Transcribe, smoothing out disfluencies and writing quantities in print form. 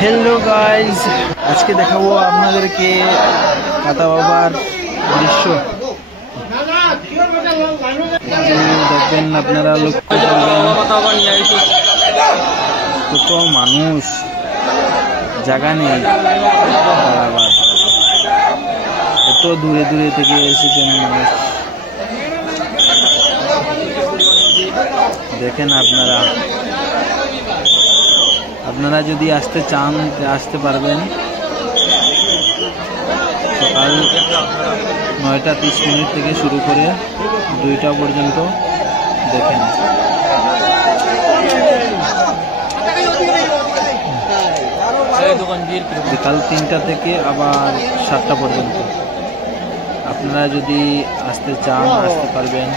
hello guys, आज के देखाबो आपनादेरके काता बाबार दृश्य देखबेन आपनारा लक्ष्य करबेन कत मानुष জায়গা নেই দাঁড়াবার এত দূরে দূরে থেকে এসেছেন মানুষ দেখেন আপনারা যদি আসতে চান আসতে পারবেন সকাল 9টা 30 মিনিট থেকে শুরু করে 2টা পর্যন্ত দেখেন বিকাল 3টা থেকে আবার 7টা পর্যন্ত আপনারা যদি আসতে চান আসতে পারবেন